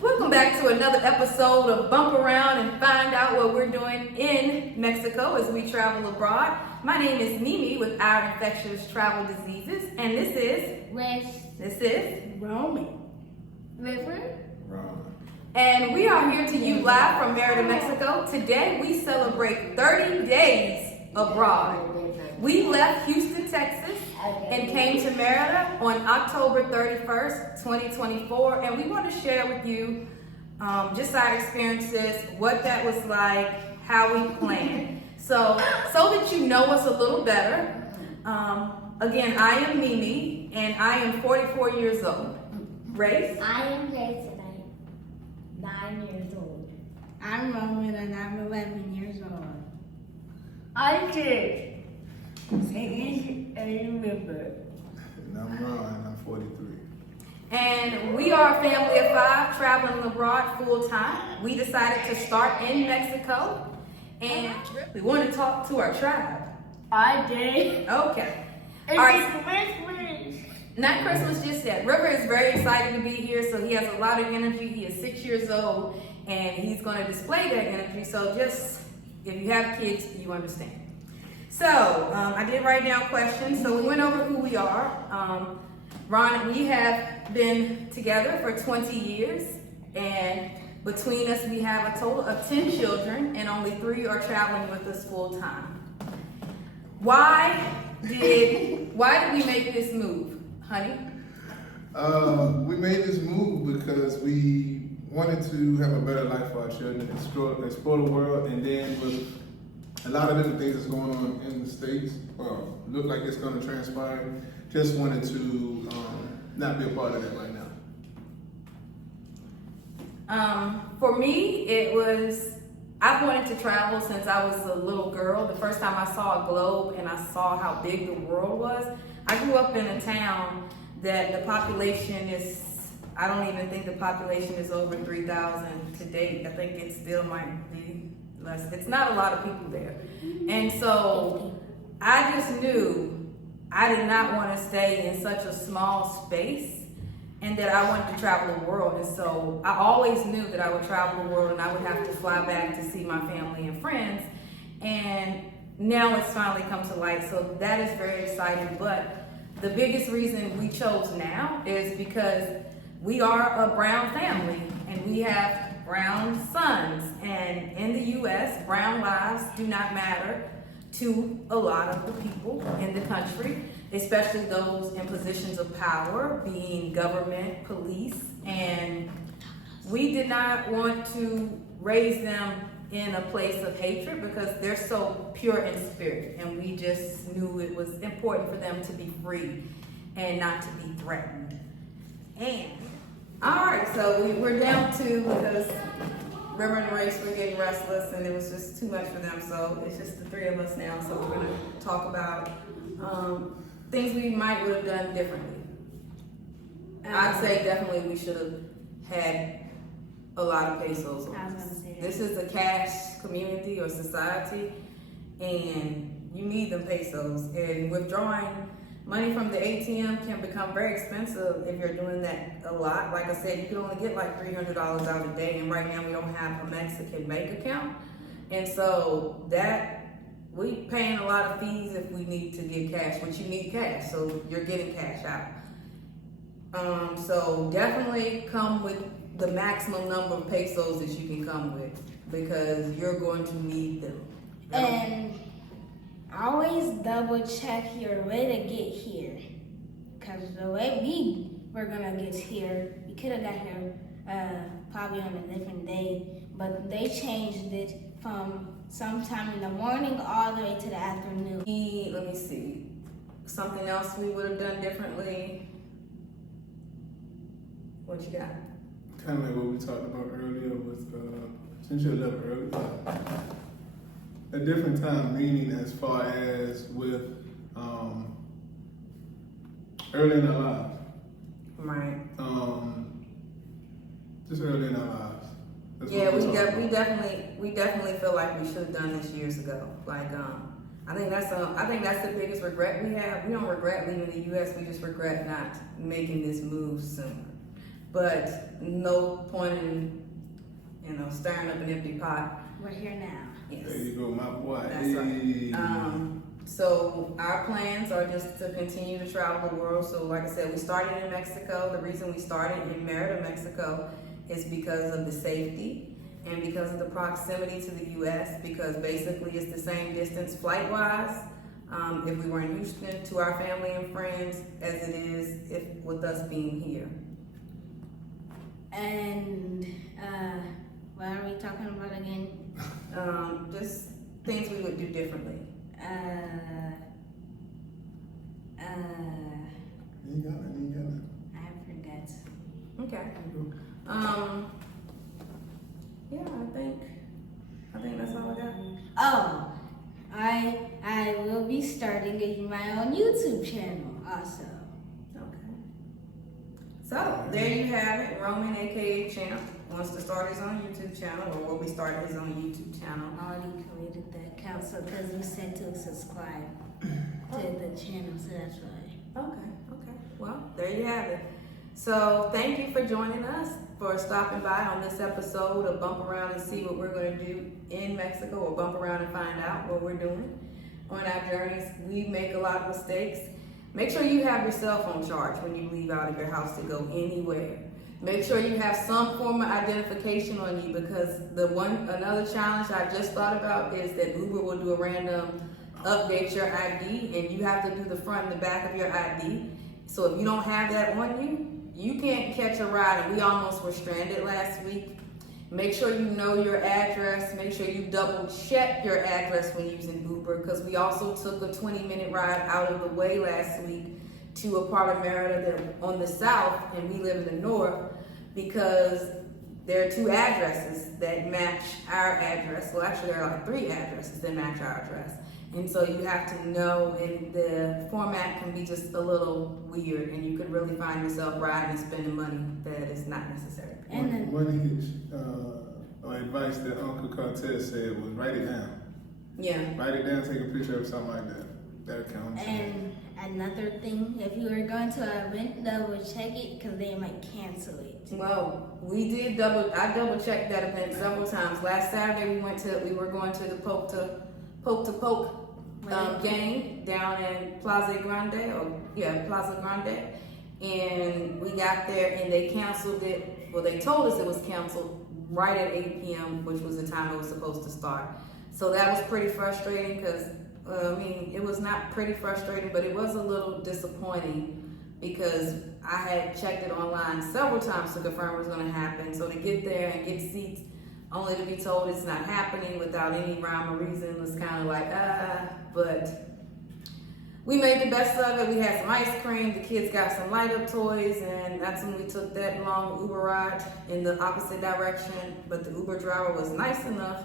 Welcome back to another episode of Bump Around and Find Out what we're doing in Mexico as we travel abroad. My name is Mimi with Our Infectious Travel Diseases, and this is Roman. River. And we are here to you live from Mérida, Mexico. Today we celebrate 30 days abroad. We left Houston, Texas, and came to Mérida on October 31st, 2024, and we want to share with you just our experiences, what that was like, how we planned. So that you know us a little better, again, I am Mimi, and I am 44 years old. Race? I am Grace and I'm 9 years old. I'm Roman and I'm 11 years old. I'm Jake. I remember. And I'm Ron, I'm 43. And we are a family of 5 traveling abroad full time. We decided to start in Mexico, and we want to talk to our tribe. I did. Okay. It's All right. Christmas. Not Christmas just yet. River is very excited to be here, so he has a lot of energy. He is 6 years old, and he's going to display that energy. So just, if you have kids, you understand. So, I did write down questions. So we went over who we are. Ron, we have been together for 20 years, and between us we have a total of 10 children, and only 3 are traveling with us full time. Why did we make this move? Honey? We made this move because we wanted to have a better life for our children, explore the world, and then with a lot of different things that's going on in the States, look like it's going to transpire, just wanted to not be a part of that right now. For me, I've wanted to travel since I was a little girl. The first time I saw a globe and I saw how big the world was, I grew up in a town that the population is, I don't even think the population is over 3,000 to date. I think it still might be less. It's not a lot of people there. And so I just knew I did not want to stay in such a small space, and that I wanted to travel the world. And so I always knew that I would travel the world and I would have to fly back to see my family and friends. And now it's finally come to light. So that is very exciting. But the biggest reason we chose now is because we are a brown family and we have brown sons. And in the US, brown lives do not matter to a lot of the people in the country, especially those in positions of power, being government, police, and we did not want to raise them in a place of hatred because they're so pure in spirit, and we just knew it was important for them to be free and not to be threatened. And all right, so we're down to, because River and Race were getting restless and it was just too much for them, so it's just the 3 of us now. So we're gonna talk about things we might would have done differently. I'd say definitely we should have had a lot of pesos. I was gonna say that. This is a cash community or society, and you need them pesos. And withdrawing money from the ATM can become very expensive if you're doing that a lot. Like I said, you can only get like $300 out a day, and right now we don't have a Mexican bank account. And so we paying a lot of fees if we need to get cash, but you need cash, so you're getting cash out. So definitely come with the maximum number of pesos that you can come with, because you're going to need them. And always double check your way to get here. Because the way we were going to get here, we could have got here probably on a different day, but they changed it from sometime in the morning all the way to the afternoon. Let me see. Something else we would have done differently. What you got? Kind of like what we talked about earlier with, since you're a little early, a different time, meaning as far as with early in our lives. Right. Just early in our lives. That's Yeah, what we we're talking about. definitely feel like we should have done this years ago. Like, I think that's the biggest regret we have. We don't regret leaving the U.S. We just regret not making this move sooner. but no point in, stirring up an empty pot. We're here now. Yes. There you go, my boy. That's Hey. right. So our plans are just to continue to travel the world. So like I said, we started in Mexico. The reason we started in Mérida, Mexico is because of the safety and because of the proximity to the US, because basically it's the same distance flight-wise if we were in Houston to our family and friends as it is if with us being here. And what are we talking about again? Just things we would do differently. You got it. I forget. Okay. Yeah, I think that's all I got. Oh, I will be starting my own YouTube channel also. Okay. So there you have it. Roman, aka Champ, wants to start his own YouTube channel, or will be starting his own YouTube channel. I already created the account, so because you said to subscribe to the channel, so that's why. Okay. Well, there you have it. So thank you for joining us, for stopping by on this episode of Bump Around and see what we're going to do in Mexico, or bump around and find out what we're doing on our journeys. We make a lot of mistakes. Make sure you have your cell phone charged when you leave out of your house to go anywhere. Make sure you have some form of identification on you, because another challenge I just thought about is that Uber will do a random update your ID, and you have to do the front and the back of your ID. So if you don't have that on you, you can't catch a ride, and we almost were stranded last week. Make sure you know your address. Make sure you double check your address when using Uber, because we also took a 20-minute ride out of the way last week to a part of Mérida that on the south, and we live in the north, because there are 2 addresses that match our address. Well, actually, there are like 3 addresses that match our address. And so you have to know, and the format can be just a little weird, and you could really find yourself riding and spending money that is not necessary. And then, One advice that Uncle Cortez said was write it down. Yeah. Write it down, take a picture of something like that. That counts. and another thing, if you are going to an event, double check it, because they might cancel it. Well, I double checked that event several times. Last Saturday we were going to the Poke to Poke game down in Plaza Grande, and we got there and they canceled it. Well, they told us it was canceled right at 8 p.m., which was the time it was supposed to start. So that was pretty frustrating, because it was not pretty frustrating, but it was a little disappointing, because I had checked it online several times to confirm it was going to happen. So to get there and get seats only to be told it's not happening without any rhyme or reason was kind of like, but we made the best of it. We had some ice cream, the kids got some light up toys, and that's when we took that long Uber ride in the opposite direction. But the Uber driver was nice enough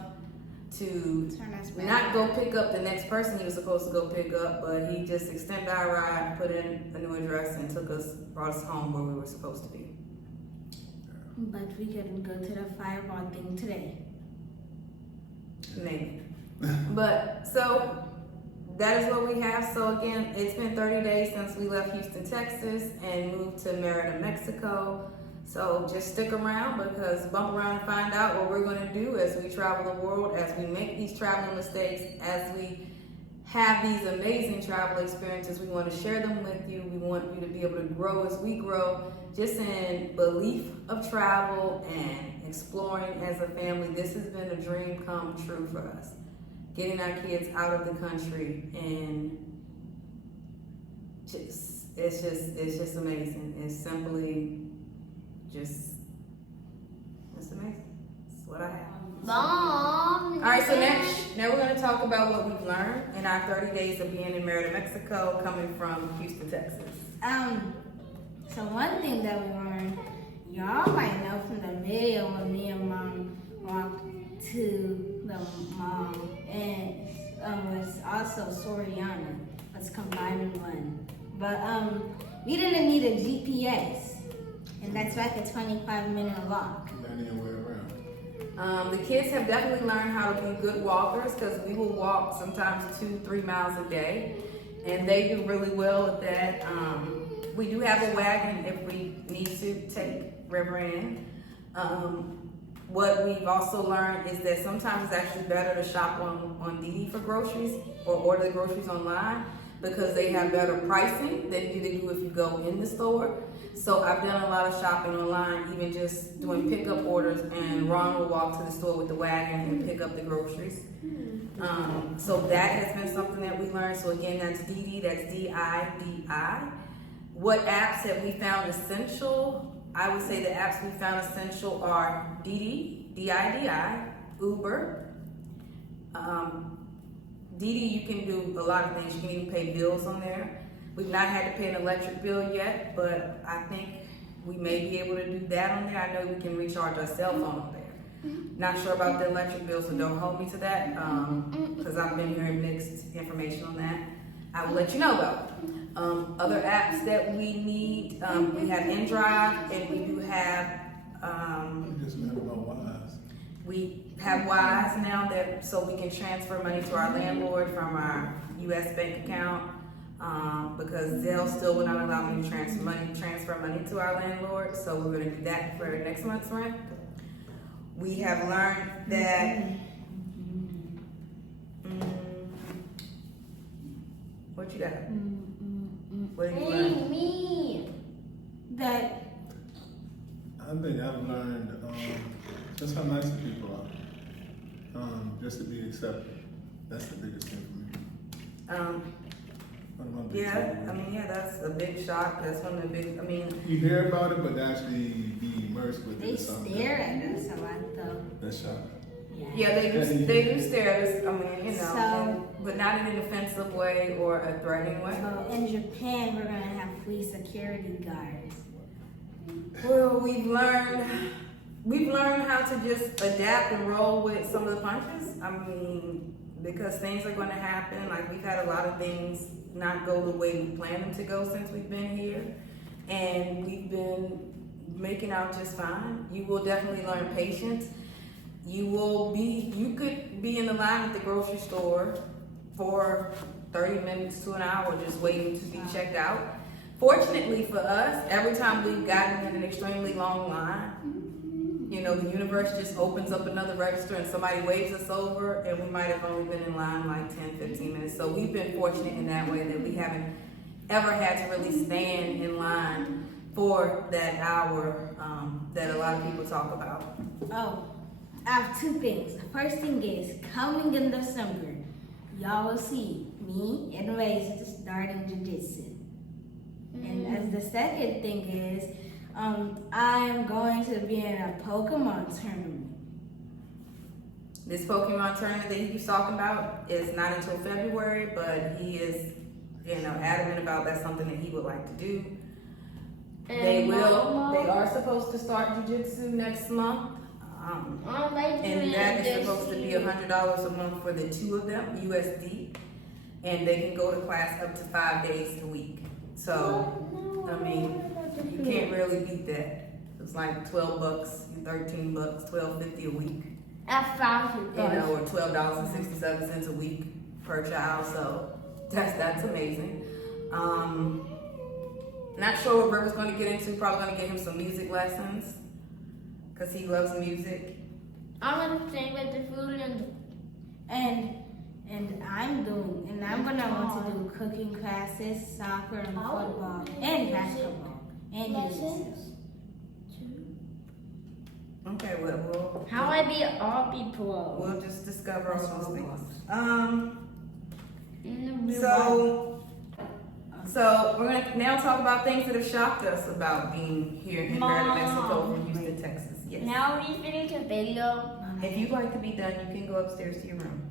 to Turn us back. not go pick up the next person he was supposed to go pick up, but he just extended our ride, put in a new address, and brought us home where we were supposed to be. But we couldn't go to the fireball thing today. Maybe. But so that is what we have. So again, it's been 30 days since we left Houston, Texas and moved to Mérida, Mexico. So just stick around, because bump around and find out what we're going to do as we travel the world, as we make these travel mistakes, as we have these amazing travel experiences. We want to share them with you. We want you to be able to grow as we grow, just in belief of travel and exploring as a family. This has been a dream come true for us. Getting our kids out of the country, and it's just amazing. It's simply it's amazing. It's what I have. Long. All right, so now we're going to talk about what we've learned in our 30 days of being in Mérida, Mexico, coming from Houston, Texas. So one thing that we learned, y'all might know from the video when me and Mom walked to the mall, and was also Soriana, was combined in one. But we didn't need a GPS, and that's like a 25-minute walk. Not anywhere around. The kids have definitely learned how to be good walkers, because we will walk sometimes 2-3 miles a day, and they do really well at that. We do have a wagon if we need to take Reverend. What we've also learned is that sometimes it's actually better to shop on Didi for groceries or order the groceries online because they have better pricing than you do if you go in the store. So I've done a lot of shopping online, even just doing pickup orders, and Ron will walk to the store with the wagon and pick up the groceries. So that has been something that we learned. So again, that's Didi, that's D-I-D-I. What apps have we found essential? I would say the apps we found essential are Didi, D-I-D-I, Uber. Didi, you can do a lot of things. You can even pay bills on there. We've not had to pay an electric bill yet, but I think we may be able to do that on there. I know we can recharge our cell phone on there. Not sure about the electric bill, so don't hold me to that, because I've been hearing mixed information on that. I will let you know though. Other apps that we need, we have InDrive, and we do have, Just never know Wise. we have Wise now, that so we can transfer money to our landlord from our U.S. bank account, because Zelle still will not allow me to transfer money to our landlord. So we're going to do that for next month's rent. We have learned that. What you got? What did you learn? Me. That I think I've learned just how nice the people are. Just to be accepted. That's the biggest thing for me. One of my big takeaways. That's a big shock. That's one of the big, You hear about it, but to actually be immersed with it they is something. stare at us a lot though. That's shocking. they do stare at us, So- but not in an offensive way or a threatening way. So in Japan, we're gonna have free security guards. Well, we've learned how to just adapt and roll with some of the punches. Because things are going to happen. Like, we've had a lot of things not go the way we planned them to go since we've been here, and we've been making out just fine. You will definitely learn patience. You could be in the line at the grocery store for 30 minutes to an hour just waiting to be checked out. Fortunately for us, every time we've gotten in an extremely long line, the universe just opens up another register and somebody waves us over, and we might have only been in line like 10, 15 minutes. So we've been fortunate in that way that we haven't ever had to really stand in line for that hour that a lot of people talk about. Oh, I have two things. The first thing is, coming in December, y'all will see me and Ray starting jiu-jitsu. And as the second thing is, I'm going to be in a Pokemon tournament. This Pokemon tournament that he's talking about is not until February, but he is, adamant about that's something that he would like to do. They are supposed to start jiu-jitsu next month. And that is supposed to be $100 a month for the two of them, USD. And they can go to class up to 5 days a week. So, you can't really beat that. It's like $12, $13, $12.50 a week. At $1,000. Or $12.67 a week per child. So that's amazing. Not sure what River's going to get into. Probably going to get him some music lessons because he loves music. I'm gonna stay with the food And I'm gonna want to do cooking classes, soccer and football, and basketball, and jiu-jitsu. Okay, well, How I be all people. we'll just discover all those things. In the real world. So we're gonna now talk about things that have shocked us about being here in Mérida, Mexico from Houston, Texas. Yes. Now we finish the video. If you'd like to be done, you can go upstairs to your room.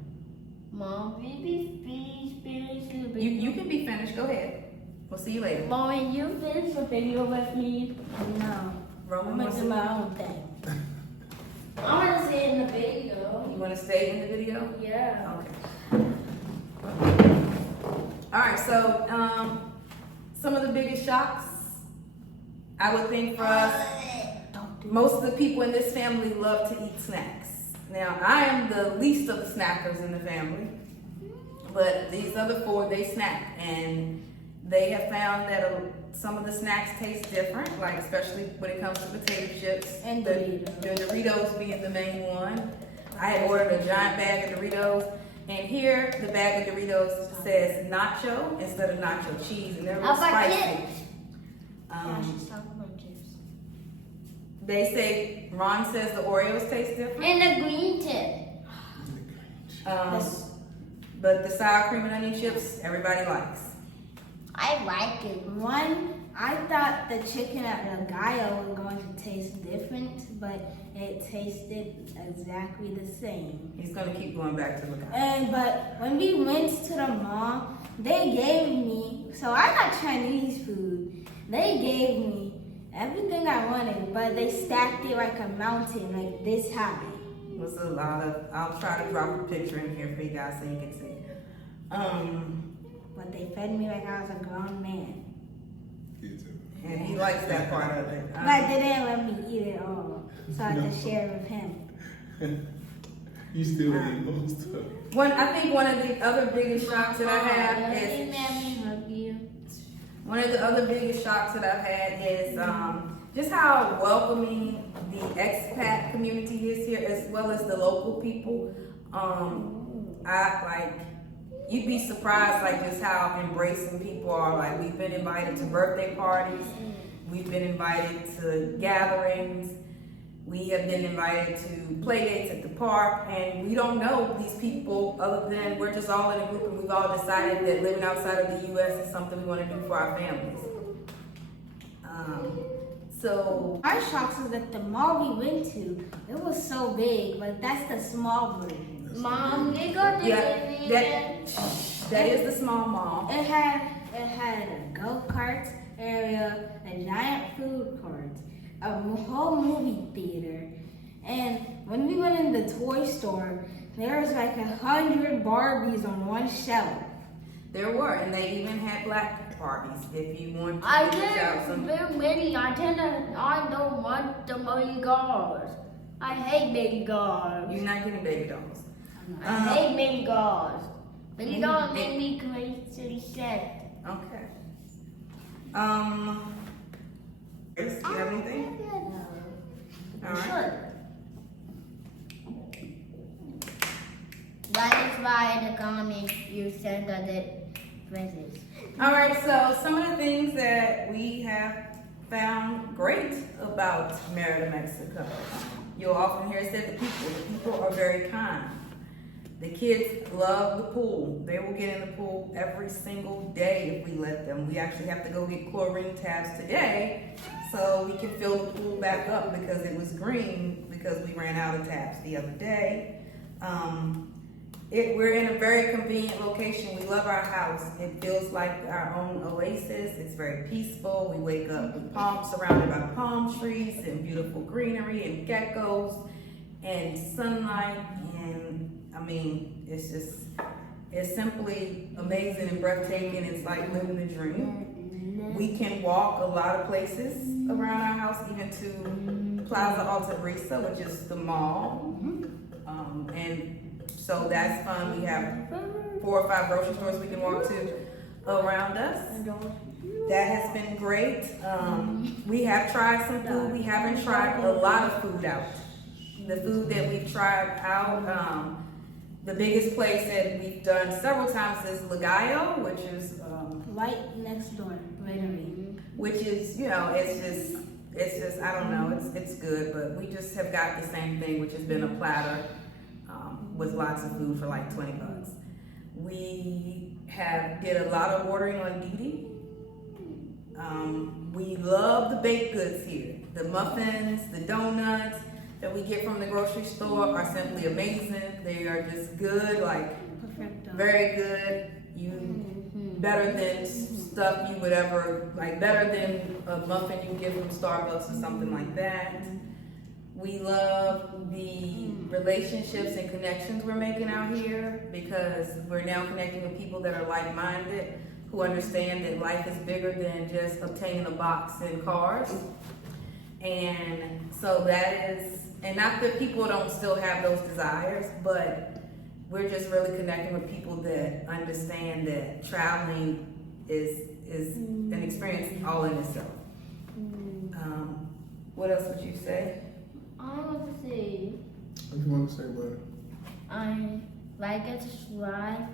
Mom, we be finished the video. You can be finished. Go ahead. We'll see you later. Mom, when you finish the video with me, No, I'm Roman, gonna do my own thing. I wanna see it in the video. you want to stay in the video? Yeah. Okay. All right. So, some of the biggest shocks, I would think for us, most of the people in this family love to eat snacks. Now, I am the least of the snackers in the family, but these other four, they snack, and they have found that some of the snacks taste different, like especially when it comes to potato chips. And the Doritos. Doritos being the main one. I had ordered a giant bag of Doritos, and here the bag of Doritos says nacho instead of nacho cheese, and they're real How about spicy. chips? Yeah, she's talking about chips. They say, Ron says the Oreos taste different. And the green chip. But the sour cream and onion chips, everybody likes. I like it. I thought the chicken at Lagayo was going to taste different, but it tasted exactly the same. He's gonna keep going back to the guy. But when we went to the mall, they gave me, so I got Chinese food. They gave me everything I wanted, but they stacked it like a mountain, like this high. It was a lot of, I'll try to drop a picture in here for you guys so you can see. But they fed me like I was a grown man. And he likes that part of it. But they didn't let me eat it all, so I had to share with him. You still eat most of it. I think one of the other biggest shocks that I have Hey, is, Mammy, hug you. one of the other biggest shocks that I've had is just how welcoming the expat community is here, as well as the local people. You'd be surprised, like, just how embracing people are. Like, we've been invited to birthday parties, we've been invited to gatherings, we have been invited to play dates at the park, and we don't know these people other than we're just all in a group and we've all decided that living outside of the U.S. is something we want to do for our families. So Our shocks is that the mall we went to, it was so big, but that's the small version. Mom, we got the that is the small mall. It had a go-kart area, a giant food court, a whole movie theater, and when we went in the toy store, there was like 100 Barbies on one shelf. There were, and they even had black Barbies if you want to I pick out some. didn't many. I don't want the baby dolls. I hate baby dolls. You're not getting baby dolls. I hate baby dolls. Baby dolls make me crazy sad. Okay. Do you have anything? All right. Sure. That is why in the comments you send other presents. All right. So some of the things that we have found great about Mérida, Mexico. You'll often hear it said the people are very kind. The kids love the pool. They will get in the pool every single day if we let them. We actually have to go get chlorine tabs today so we can fill the pool back up because it was green because we ran out of tabs the other day. We're in a very convenient location. We love our house. It feels like our own oasis. It's very peaceful. We wake up with surrounded by palm trees and beautiful greenery and geckos and sunlight, and I mean, it's simply amazing and breathtaking. It's like living the dream. We can walk a lot of places around our house, even to Plaza Alta Brisa, which is the mall. And so that's fun. We have 4 or 5 grocery stores we can walk to around us. That has been great. We have tried some food. We haven't tried a lot of food out. The food that we've tried out, the biggest place that we've done several times is Lagayo, which is Right next door, literally. which is, it's just, I don't know, it's good, but we just have got the same thing, which has been a platter with lots of food for like $20. We did a lot of ordering on Didi. We love the baked goods here. The muffins, the donuts that we get from the grocery store are simply amazing. They are just good, like Perfecto. very good. Better than stuff you would ever, like better than a muffin you get from Starbucks or something like that. We love the relationships and connections we're making out here because we're now connecting with people that are like-minded, who understand that life is bigger than just obtaining a box and cars. And so that is, and not that people don't still have those desires, but we're just really connecting with people that understand that traveling is is an experience all in itself. What else would you say? I want to say, What do you want to say, buddy? I like it, subscribe,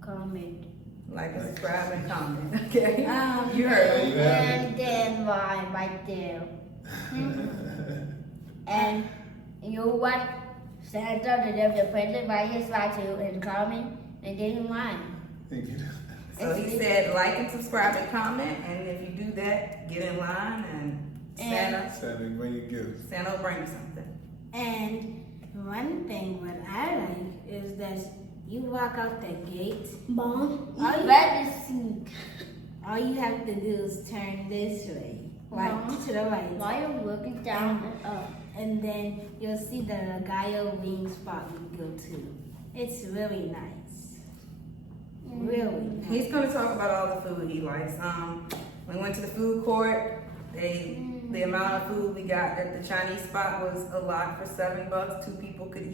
comment. Like, subscribe, and comment. Okay. You heard There it. you have it. And then right there. And you know what? Santa delivered the present by his slide to and comment and get in line. Thank you. So he said, like and subscribe and comment, and if you do that, get in line, and Saturday, bring your gifts. Santa will bring you something. And one thing what I like is that you walk out the gate. Mom, All you, let me see. all you have to do is turn this way, like Mom. to the right. Why are you looking down and up? And then you'll see the Gallo wing spot you go to. It's really nice. Really nice. He's going to talk about all the food he likes. We went to the food court. The amount of food we got at the Chinese spot was a lot for $7. 2 people could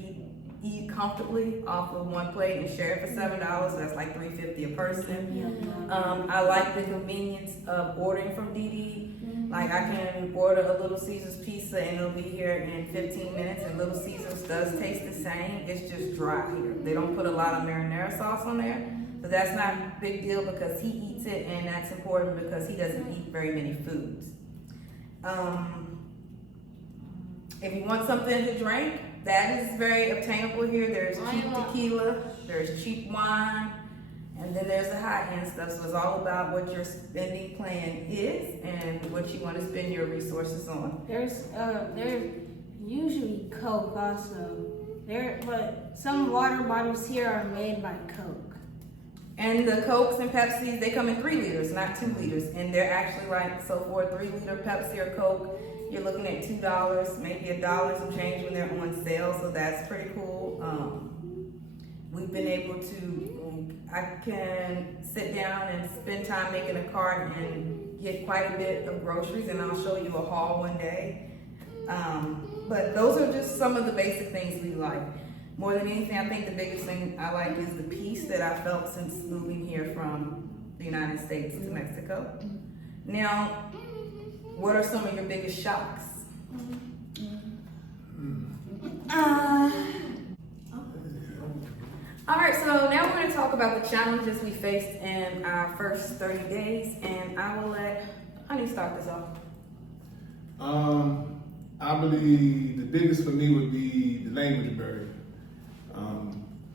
eat comfortably off of one plate and share it for $7. So that's like $3.50 a person. I like the convenience of ordering from DD. Like I can order a Little Caesars pizza and it'll be here in 15 minutes. And Little Caesars does taste the same. It's just dry here. They don't put a lot of marinara sauce on there. So that's not a big deal because he eats it, and that's important because he doesn't eat very many foods. If you want something to drink, that is very obtainable here. There's cheap tequila, there's cheap wine, and then there's the high-end stuff. So it's all about what your spending plan is and what you want to spend your resources on. There's usually Coke also. But some water bottles here are made by Coke. And the Cokes and Pepsis, they come in 3 liters, not 2 liters. And they're actually like, so for a 3-liter Pepsi or Coke, you're looking at $2, maybe $1 some change when they're on sale. So that's pretty cool. We've been able to, I can sit down and spend time making a cart and get quite a bit of groceries, and I'll show you a haul one day. But those are just some of the basic things we like. More than anything, I think the biggest thing I like is the peace that I felt since moving here from the United States to Mexico. Now, what are some of your biggest shocks? All right, so now we're going to talk about the challenges we faced in our first 30 days, and I will let Honey start this off. I believe the biggest for me would be the language barrier.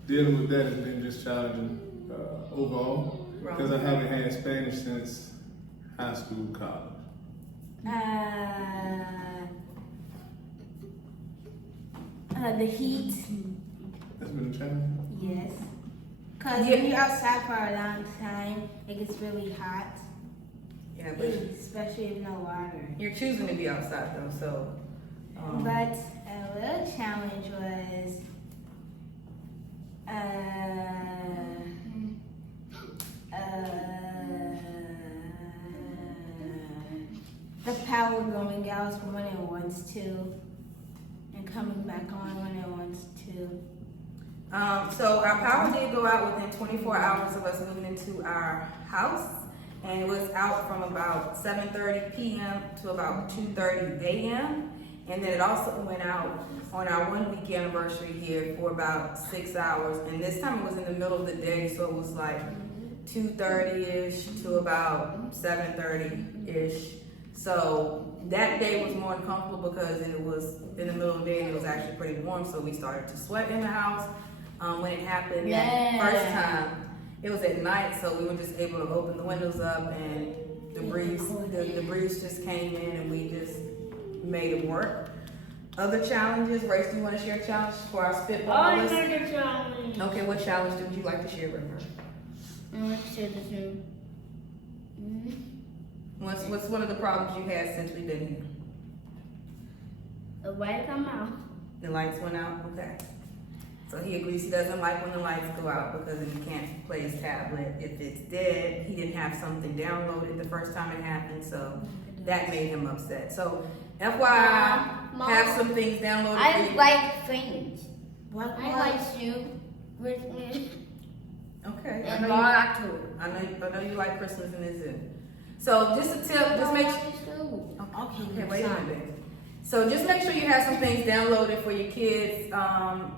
Dealing with that has been just challenging overall because I haven't had Spanish since high school, college. The heat, That's been a challenge. yes. Because when you're outside for a long time, it gets really hot. Yeah, but Especially with no water. you're choosing to be outside though, so. But a little challenge was the power going out when it wants to and coming back on when it wants to. So our power did go out within 24 hours of us moving into our house, and it was out from about 7:30 p.m. to about 2:30 a.m. And then it also went out on our 1-week anniversary here for about 6 hours. And this time it was in the middle of the day, so it was like 2:30-ish to about 7:30-ish. So that day was more uncomfortable because it was in the middle of the day and it was actually pretty warm, so we started to sweat in the house. When it happened that first time, it was at night, so we were just able to open the windows up and the breeze just came in and we just made it work. Other challenges, Race, do you want to share a challenge for our spitball list? challenge. Okay, what challenge would you like to share with her? Let's share this room. What's one of the problems you had since we've been here? The light come out. The lights went out? Okay. So he agrees he doesn't like when the lights go out because if he can't play his tablet, if it's dead, he didn't have something downloaded the first time it happened, so that made him upset. So FYI, Mom, have some things downloaded. I like things. What? I like you with me Okay. and Mark too. I know you like Christmas in the zoo. So just a tip, just make sure. Okay, Wait a minute. So just make sure you have some things downloaded for your kids,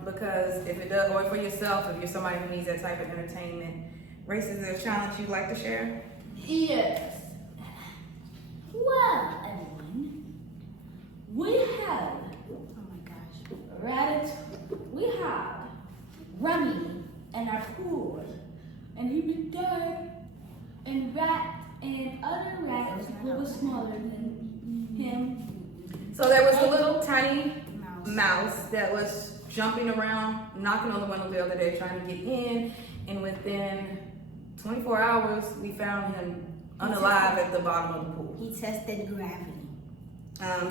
because if it does, or for yourself, if you're somebody who needs that type of entertainment. Race, is there a challenge you'd like to share? Yes. Well, everyone, we have, Oh my gosh. we have Remy in our pool, and he was dead, and other rats who was smaller than him. So there was a little tiny mouse that was jumping around, knocking on the window the other day, trying to get in, and within 24 hours, we found him unalive at the bottom of the pool. He tested gravity.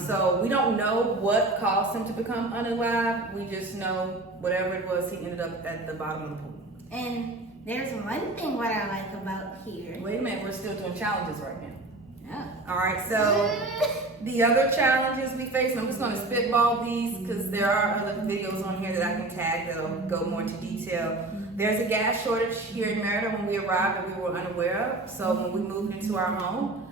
So we don't know what caused him to become unalive. We just know whatever it was, he ended up at the bottom of the pool. And there's one thing what I like about here. Wait a minute, we're still doing challenges right now. Oh. All right, so the other challenges we face, and I'm just going to spitball these because there are other videos on here that I can tag that'll go more into detail. There's a gas shortage here in Mérida when we arrived that we were unaware of. So when we moved into our home,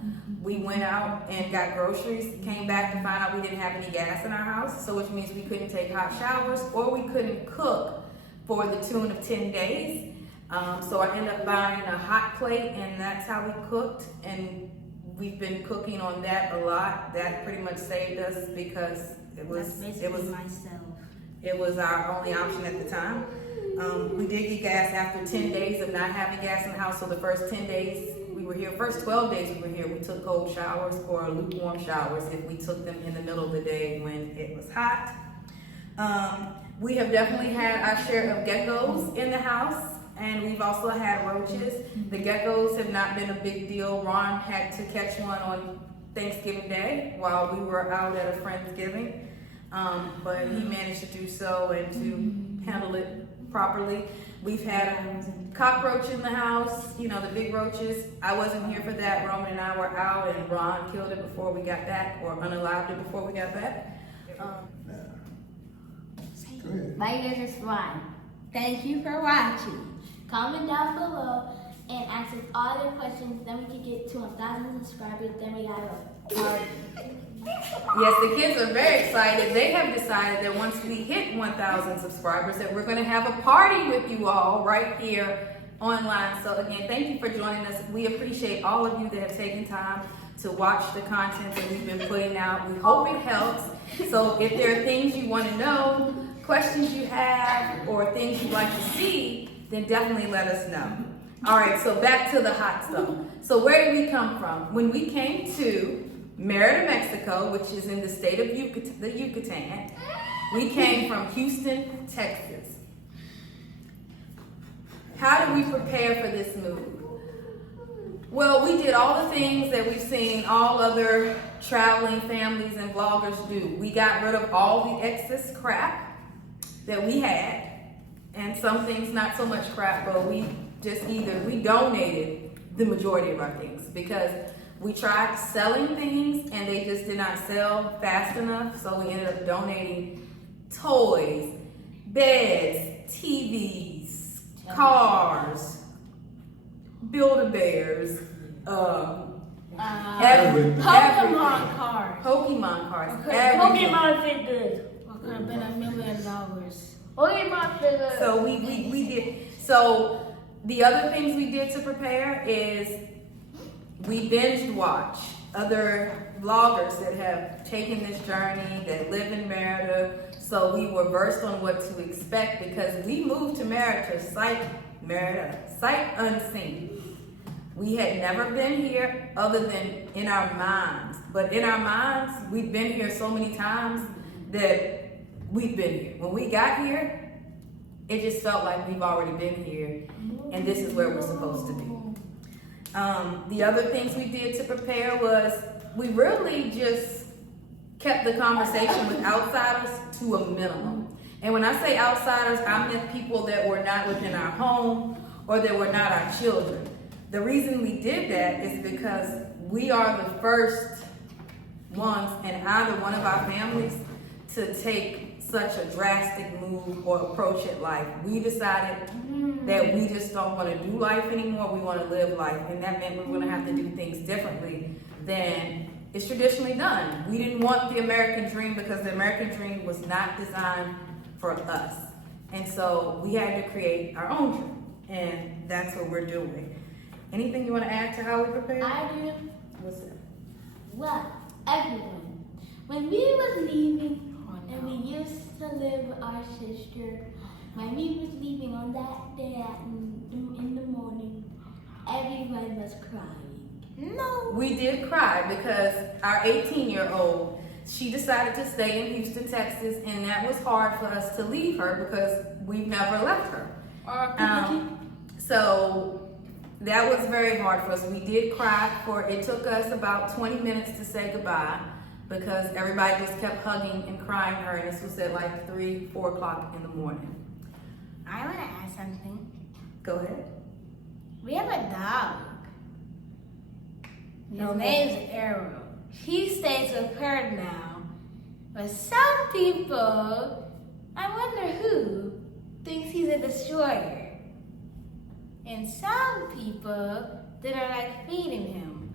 we went out and got groceries, came back to find out we didn't have any gas in our house, so which means we couldn't take hot showers or we couldn't cook for the tune of 10 days. So I ended up buying a hot plate, and that's how we cooked, and we've been cooking on that a lot. That pretty much saved us because it was our only option at the time. We did get gas after 10 days of not having gas in the house. So the first 10 days we were here, first 12 days we were here, we took cold showers or lukewarm showers if we took them in the middle of the day when it was hot. We have definitely had our share of geckos in the house. And we've also had roaches. The geckos have not been a big deal. Ron had to catch one on Thanksgiving Day while we were out at a Friendsgiving. But he managed to do so and to handle it properly. We've had a cockroach in the house, you know, the big roaches. I wasn't here for that. Roman and I were out, and Ron killed it before we got back, or unalived it before we got back. Go ahead. My name is Ron. Thank you for watching. Comment down below and ask us all their questions. Then we can get to 1,000 subscribers. Then we got a party. Yes, the kids are very excited. They have decided that once we hit 1,000 subscribers that we're going to have a party with you all right here online. So again, thank you for joining us. We appreciate all of you that have taken time to watch the content that we've been putting out. We hope it helps. So if there are things you want to know, questions you have, or things you'd like to see, then definitely let us know. All right, so back to the hot stuff. So where did we come from? When we came to Mérida, Mexico, which is in the state of Yucatan, we came from Houston, Texas. How did we prepare for this move? Well, we did all the things that we've seen all other traveling families and vloggers do. We got rid of all the excess crap that we had. And some things not so much crap, but we donated the majority of our things because we tried selling things and they just did not sell fast enough. So we ended up donating toys, beds, TVs, cars, Build-A-Bears, Pokemon cards. Pokemon cards. Pokemon figures. What could have been $1 million? Pokemon figures. So we did. So the other things we did to prepare is we binge watch other vloggers that have taken this journey, that live in Mérida. So we were versed on what to expect because we moved to Mérida sight unseen. We had never been here other than in our minds. But in our minds, we've been here so many times that we've been here. When we got here, it just felt like we've already been here and this is where we're supposed to be. The other things we did to prepare was we really just kept the conversation with outsiders to a minimum. And when I say outsiders, I meant people that were not within our home or that were not our children. The reason we did that is because we are the first ones in either one of our families to take such a drastic move or approach at life. We decided that we just don't want to do life anymore. We want to live life, and that meant we were going to have to do things differently than it's traditionally done. We didn't want the American dream because the American dream was not designed for us. And so we had to create our own dream, and that's what we're doing. Anything you want to add to how we prepared? I do. What's it? Well, everyone, when we was leaving and we used to live with our sister, when we was leaving on that day in the morning, everyone was crying. No. We did cry because our 18-year-old, she decided to stay in Houston, Texas, and that was hard for us to leave her because we've never left her. So that was very hard for us. We did cry it took us about 20 minutes to say goodbye because everybody just kept hugging and crying her, and this was at like 3, 4 o'clock in the morning. I want to add something. Go ahead. We have a dog. His name's Arrow. He stays with her now. But some people, I wonder who, thinks he's a destroyer. And some people that are like feeding him.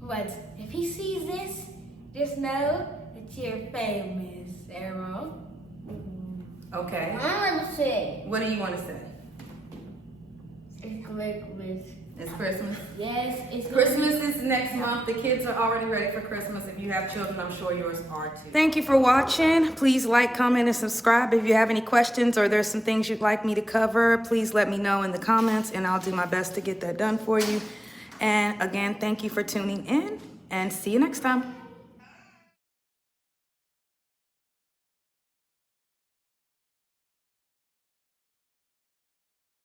But if he sees this, just know that you're famous, Arrow. Okay. I want to say, What do you want to say? it's Christmas. It's Christmas. Yes, it's Christmas is next month. The kids are already ready for Christmas. If you have children, I'm sure yours are too. Thank you for watching. Please like, comment, and subscribe. If you have any questions or there's some things you'd like me to cover, please let me know in the comments and I'll do my best to get that done for you. And again, thank you for tuning in and see you next time.